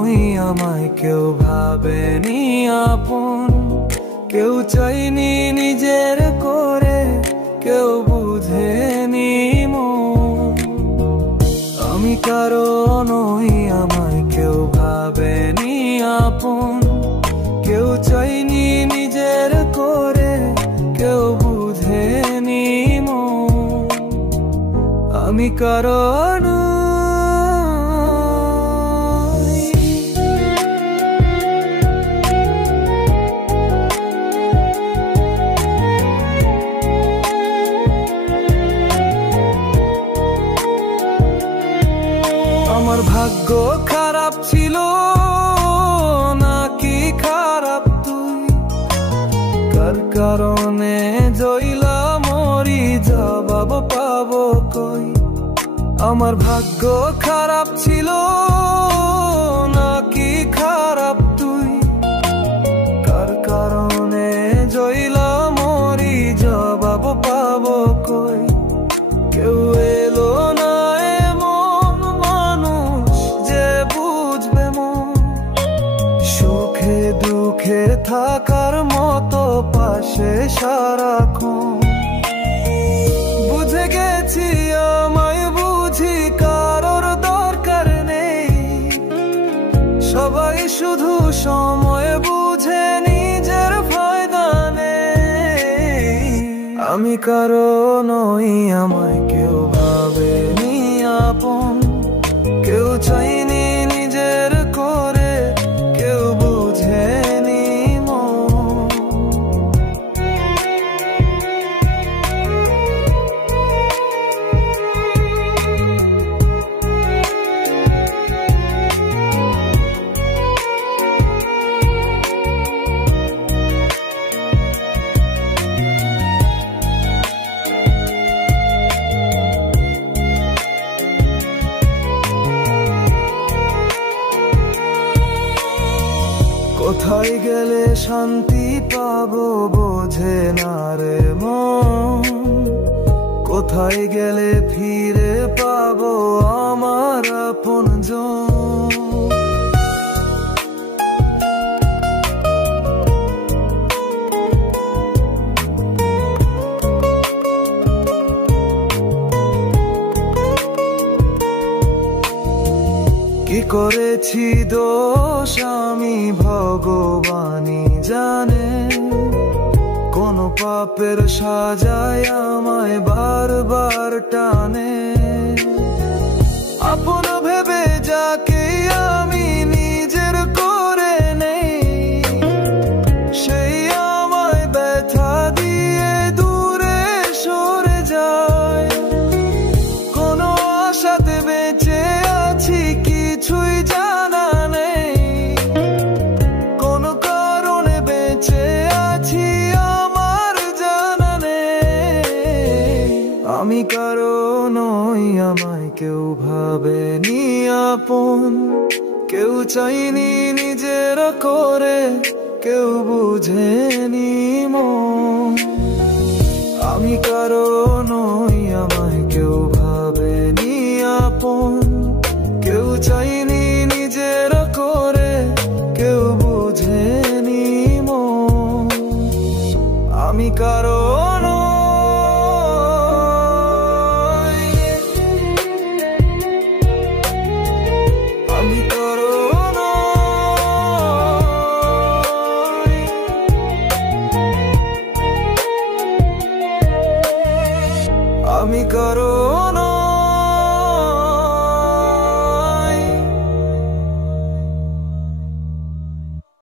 নই, আমায় কেউ ভাবেনি আপন, কেউ চাইনি নিজের করে, কেউ বুঝেনি মন। আমি কারো নই, আমায় কেউ ভাবেনি আপন, কেউ চাইনি নিজের করে, কেউ বুঝেনি মন। আমি কারো নই। আমার ভাগ্য খারাপ ছিল নাকি খারাপ তুই, কার কারণে জইলা মরি, জবাব পাবো কই। আমার ভাগ্য খারাপ ছিল নাকি খারাপ তুই, কার কারণে জইলা মরি, জবাব পাবো কই। কেউ এলো না এমন মানুষ যে বুঝবে মন, সুখে দুঃখে থাকার মতো পাশে সারাক্ষণ। বুঝে গেছি আমায় বুঝি কারোর দরকার নেই, সবাই শুধু সময় বুঝে নিজের ফায়দা নেই। আমি কারো নই, আমায় কেউ ভাবেনি আপন, কেউ চাইনি নিজের করে, কেউ বুঝেনি মন। কোথায় গেলে শান্তি পাবো বোঝে না রে মন, কোথায় গেলে ফিরে পাবো আমার আপনজন। কি করেছি দোষ আমি ভগবানই জানে, কোন পাপের সাজায় আমায় বারবার টানে। আপন ভেবে যাকে আমি নিজের করে নেই, সেই আমায় ব্যথা দিয়ে দূরে সরে যায়। কোনো আশাতে বেঁচে আছি কিছুই জানা নেই, কোন কারণে বেঁচে আছি আমার জানা নেই। আমি কারো নই, আমায় কেউ ভাবেনি আপন, কেউ চাইনি নিজের করে, কেউ বুঝেনি মন। আমি কারো নই, আমায় কেউ ভাবেনি আপন, কেউ চাইনি নিজের করে, কেউ বুঝেনি মন। আমি কারো নই, আমি কারো নই, আমি কারো